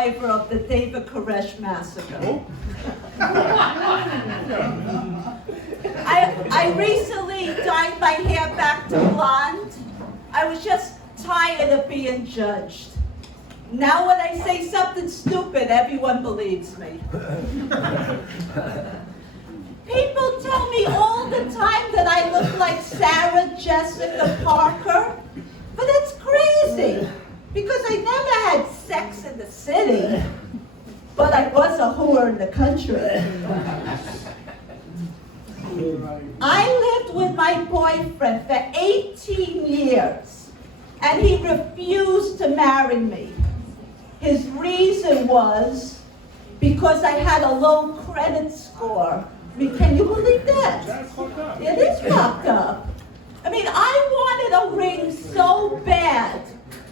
survivor of the David Koresh massacre. I recently dyed my hair back to blonde. I was just tired of being judged. Now when I say something stupid, everyone believes me. People tell me all the time that I look like Sarah Jessica Parker, but it's crazy because I never had sex in the city, but I was a whore in the country. I lived with my boyfriend for 18 years, and he refused to marry me. His reason was because I had a low credit score. I mean, can you believe that? That's fucked up. It is fucked up. I mean, I wanted a ring so bad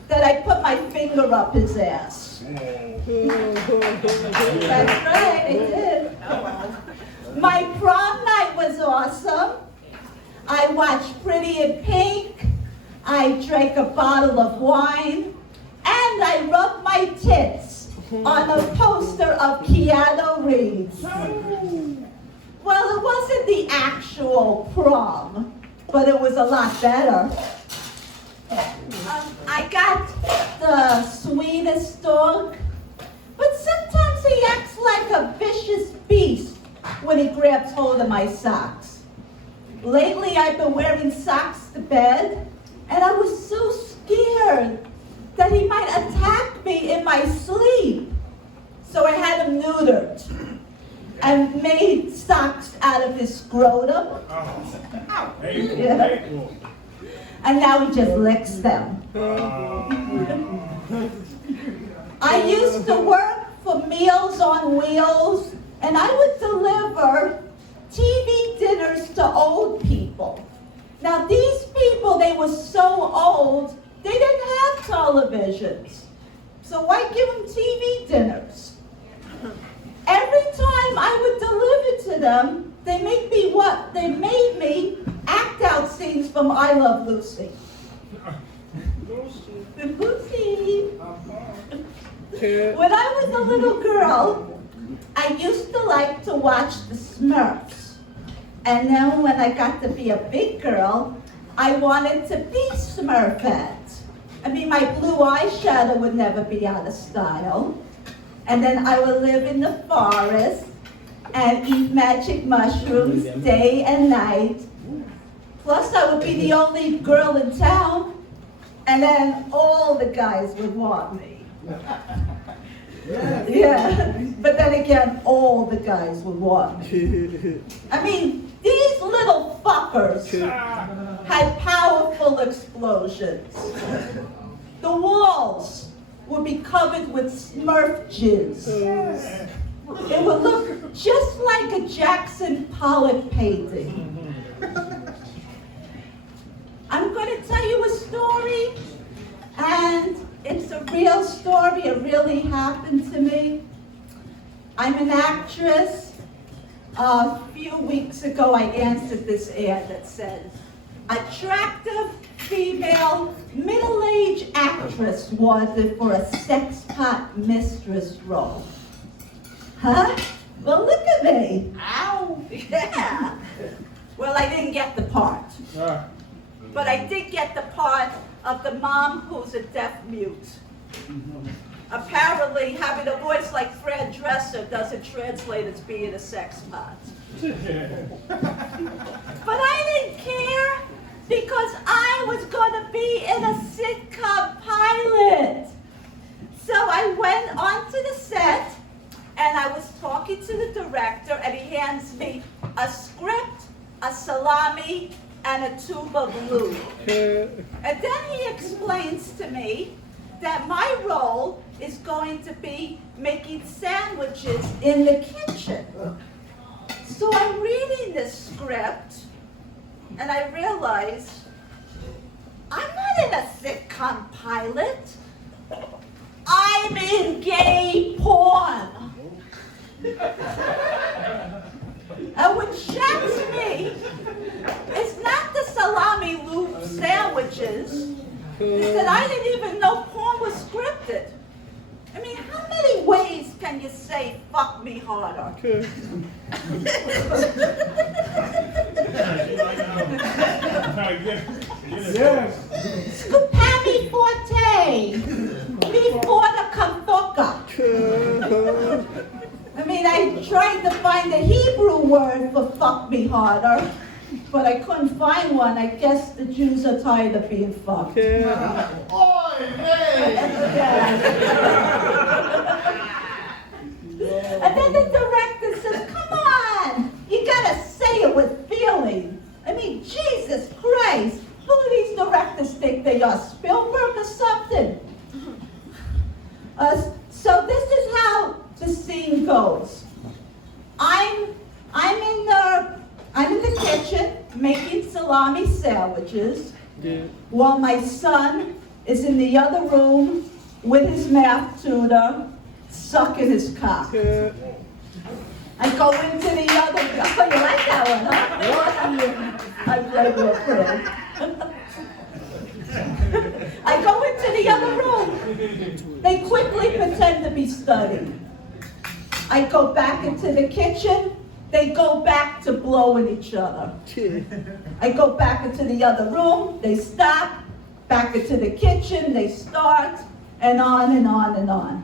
that I put my finger up his ass. That's right, I did. My prom night was awesome. I watched Pretty in Pink. I drank a bottle of wine. And I rubbed my tits on a poster of Keanu Reeves. Well, it wasn't the actual prom, but it was a lot better. I got the sweetest dog, but sometimes he acts like a vicious beast when he grabs hold of my socks. Lately, I've been wearing socks to bed, and I was so scared that he might attack me in my sleep. So I had him neutered and made socks out of his scrotum. Yeah. And now he just licks them. I used to work for Meals on Wheels, and I would deliver TV dinners to old people. Now these people, they were so old, they didn't have televisions. So why give them TV dinners? Every time I would deliver to them, they made me act out scenes from I Love Lucy. Lucy. When I was a little girl, I used to like to watch the Smurfs. And then when I got to be a big girl, I wanted to be Smurfette. I mean, my blue eyeshadow would never be out of style. And then I would live in the forest and eat magic mushrooms day and night. Plus, I would be the only girl in town. And then all the guys would want me. Yeah, but then again, all the guys would want me. I mean, these little fuckers had powerful explosions. The walls would be covered with Smurf jizz. It would look just like a Jackson Pollock painting. I'm going to tell you a story, and it's a real story. It really happened to me. I'm an actress. A few weeks ago, I answered this ad that says, attractive female middle-aged actress wanted for a sex pot mistress role. Huh? Well, look at me. Ow. Yeah. Well, I didn't get the part. But I did get the part of the mom who's a deaf mute. Apparently, having a voice like Fred Dresser doesn't translate as being a sex pot. But I didn't care because I was going to be in a sitcom pilot. So I went onto the set, and I was talking to the director, and he hands me a script, a salami, and a tube of lube. And then he explains to me that my role is going to be making sandwiches in the kitchen. So I'm reading this script, and I realize I'm not in a sitcom pilot. I'm in gay porn. And what shocks me is not the salami lube sandwiches, is that I didn't even know porn was scripted. I mean, how many fuck me harder. Yes. Scupami forte before the kafoka. I mean, I tried to find a Hebrew word for fuck me harder, but I couldn't find one. I guess the Jews are tired of being fucked. Oy vey. And then the director says, come on, you gotta say it with feeling. I mean, Jesus Christ, who do these directors think they are, Spielberg or something? So this is how the scene goes. I'm in the kitchen making salami sandwiches while my son is in the other room with his math tutor sucking his cock. I go into the other, oh, you like that one, huh? I'm regular friend. I go into the other room. They quickly pretend to be studying. I go back into the kitchen. They go back to blowing each other. I go back into the other room. They stop. Back into the kitchen. They start. And on and on and on.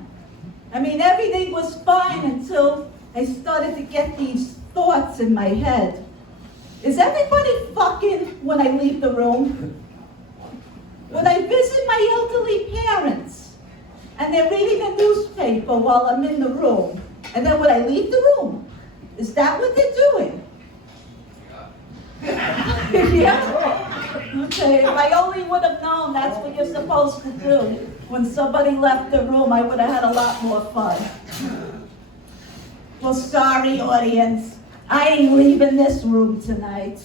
I mean, everything was fine until I started to get these thoughts in my head. Is everybody fucking when I leave the room? When I visit my elderly parents and they're reading a newspaper while I'm in the room, and then when I leave the room, is that what they're doing? Yeah? Okay, if I only would have known that's what you're supposed to do. When somebody left the room, I would have had a lot more fun. Well, sorry, audience. I ain't leaving this room tonight.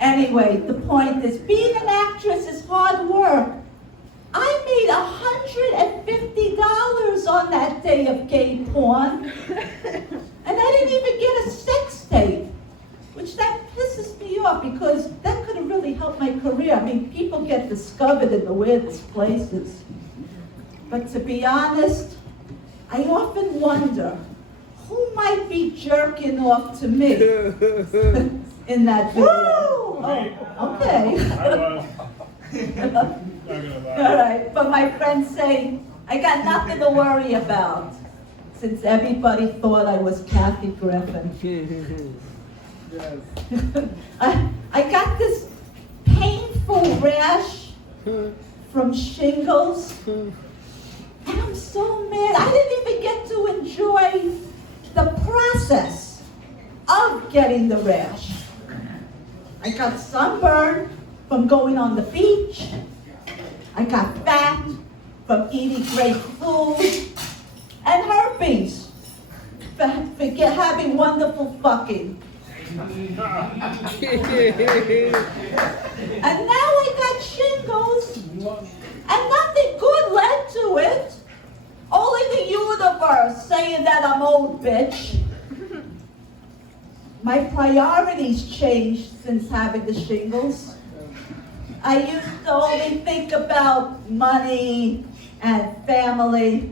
Anyway, the point is, being an actress is hard work. I made $150 on that day of gay porn. And I didn't even get a sex tape, which that pisses me off because that could have really helped my career. I mean, people get discovered in the weirdest places. But to be honest, I often wonder, who might be jerking off to me in that video? Oh, okay. All right, but my friends say, I got nothing to worry about, since everybody thought I was Kathy Griffin. I got this painful rash from shingles, and I'm so mad. I didn't even get to enjoy the process of getting the rash. I got sunburned from going on the beach. I got fat from eating great food, and herpes for having wonderful fucking. And now I got shingles, and nothing good led to it. Only the universe saying that I'm old, bitch. My priorities changed since having the shingles. I used to only think about money and family,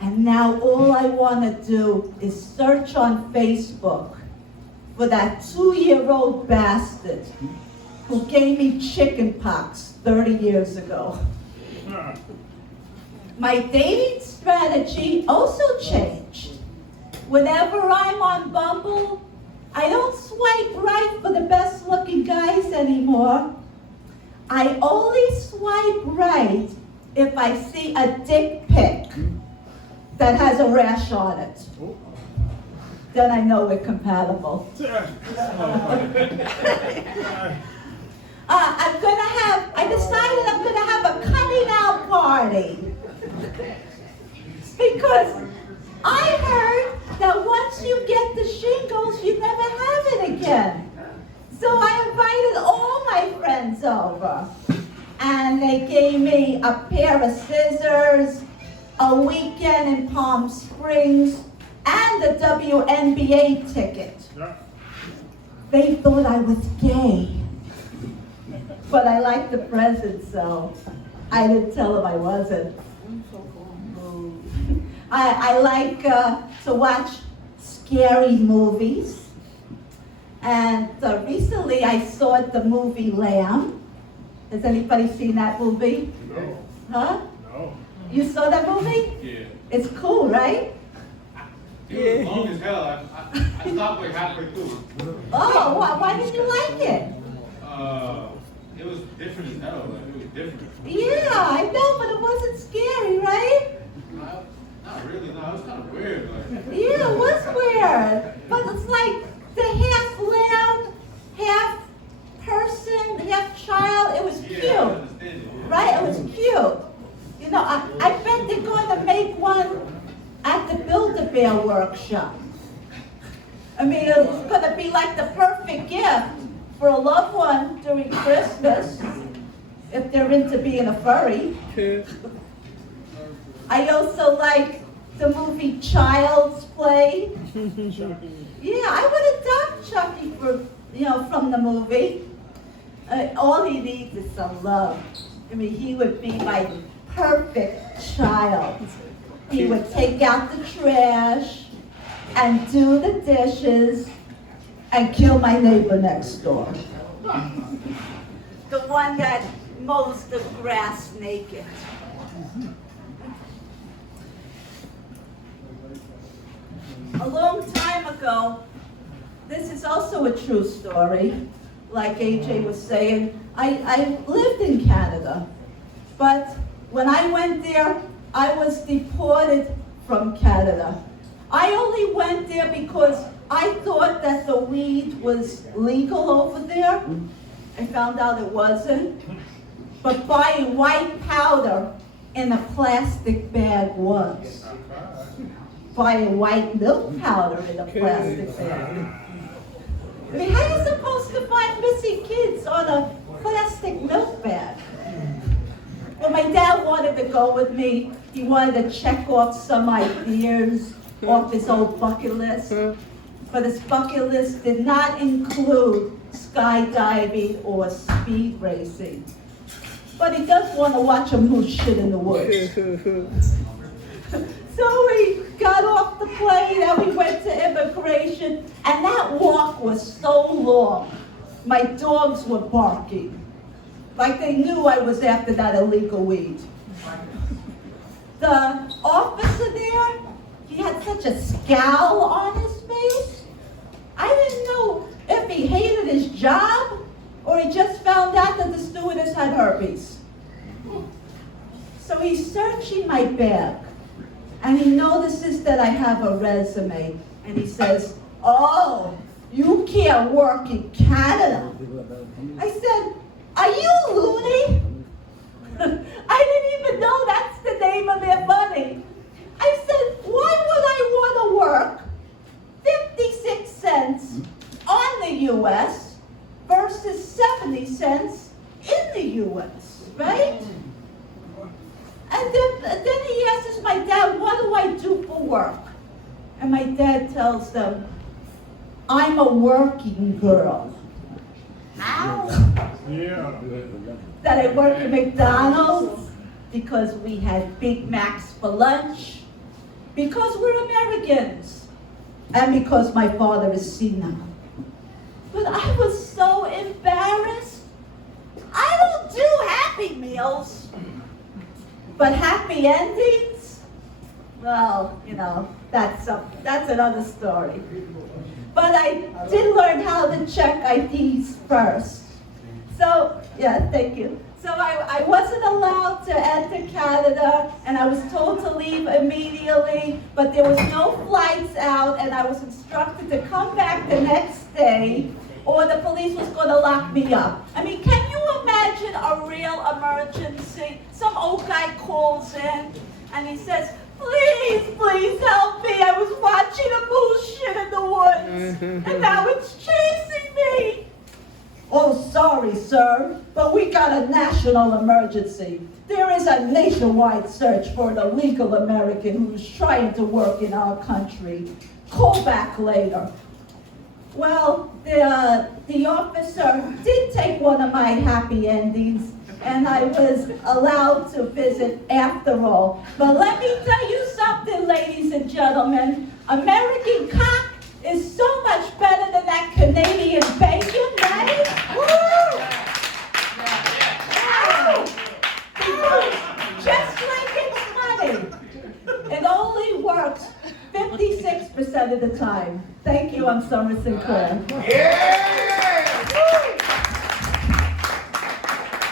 and now all I want to do is search on Facebook for that 2-year-old bastard who gave me chicken pox 30 years ago. My dating strategy also changed. Whenever I'm on Bumble, I don't swipe right for the best looking guys anymore. I only swipe right if I see a dick pic that has a rash on it. Then I know we're compatible. I decided I'm gonna have a coming out party. Because I heard that once you get the shingles, you never have it again. So I invited all my friends over. And they gave me a pair of scissors, a weekend in Palm Springs, and a WNBA ticket. They thought I was gay. But I liked the present, so I didn't tell them I wasn't. I like to watch scary movies. And recently I saw the movie Lamb. Has anybody seen that movie? No. Huh? No. You saw that movie? Yeah. It's cool, right? It was long as hell. I stopped like halfway through. Oh, why did you like it? It was different as hell. Like, it was different. Yeah, I know, but it wasn't scary, right? Not really. No, it was kind of weird. Like, Yeah, it was weird. But it's like the half lamb, half person, half child. It was yeah, I cute, understand it. Yeah. right? It was cute. You know, I bet they're going to make one at the Build-A-Bear workshop. I mean, it's going to be like the perfect gift for a loved one during Christmas, if they're into being a furry. I also like the movie Child's Play. Yeah, I would adopt Chucky from the movie. All he needs is some love. I mean, he would be my perfect child. He would take out the trash and do the dishes and kill my neighbor next door. The one that mows the grass naked. A long time ago, this is also a true story, like AJ was saying. I lived in Canada, but when I went there, I was deported from Canada. I only went there because I thought that the weed was legal over there. I found out it wasn't. But buying white powder in a plastic bag was. Buying white milk powder in a plastic bag. I mean, how are you supposed to find missing kids on a plastic milk bag? Well, my dad wanted to go with me. He wanted to check off some ideas off his old bucket list. But his bucket list did not include skydiving or speed racing. But he does want to watch a moose shit in the woods. So we got off the plane and we went to immigration, and that walk was so long. My dogs were barking, like they knew I was after that illegal weed. The officer there, he had such a scowl on his face. I didn't know if he hated his job or he just found out that the stewardess had herpes. So he's searching my bag, and he notices that I have a resume, and he says, "Oh, you can't work in Canada." I said, "Are you loony?" I didn't even know that's the name of their money. I said, "Why would I want to work 56 cents on the U.S. versus 70 cents in the U.S., right?" And then he asks my dad, "What do I do for work?" And my dad tells them, "I'm a working girl." How? Yeah. That I work at McDonald's because we had Big Macs for lunch, because we're Americans, and because my father is senile. But I was so embarrassed. I don't do Happy Meals. But happy endings? Well, that's another story. But I did learn how to check IDs first. So, yeah, thank you. So I wasn't allowed to enter Canada, and I was told to leave immediately, but there was no flights out, and I was instructed to come back the next day, or the police was going to lock me up. I mean, can you imagine a real emergency? Some old guy calls in, and he says, please help me. I was watching a bullshit in the woods, and now it's chasing me." "Oh, sorry, sir, but we got a national emergency. There is a nationwide search for an illegal American who's trying to work in our country. Call back later." Well, the officer did take one of my happy endings, and I was allowed to visit after all. But let me tell you something, ladies and gentlemen. American cock is so much better than that Canadian bacon, right? Woo! Just like it's money. It only works 56% of the time. Thank you, I'm Summer Sinclair. Yeah!